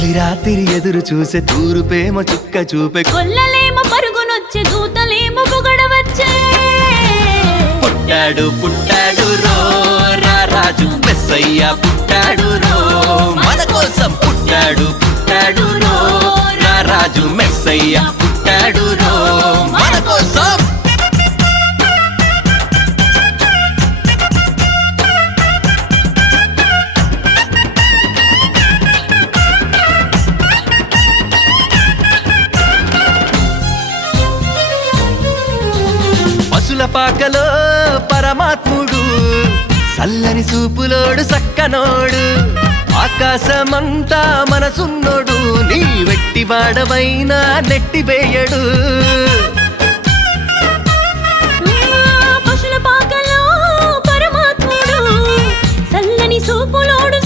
తొలి రాత్రి ఎదురు చూసే తూరుపేమ చుక్క చూపే కొల్లలేమో పరుగునొచ్చే దూతలేమో పొగడవచ్చే పుట్టాడు పుట్టాడు రో రారాజు మెస్సయ్య పుట్టాడు రో మన కోసం పుట్టాడు పుట్టాడు రో రారాజు మెస్సయ్య పుట్టాడు రో మన కోసం పశుల పాకలో పరమాత్ముడు చల్లని చూపులోడు సక్కనోడు ఆకాశమంతా మనసున్నోడు నీ వెట్టి వాడవైనా నెట్టివేయడు పశుల పాకలో పరమాత్ముడు చల్లని చూపులోడు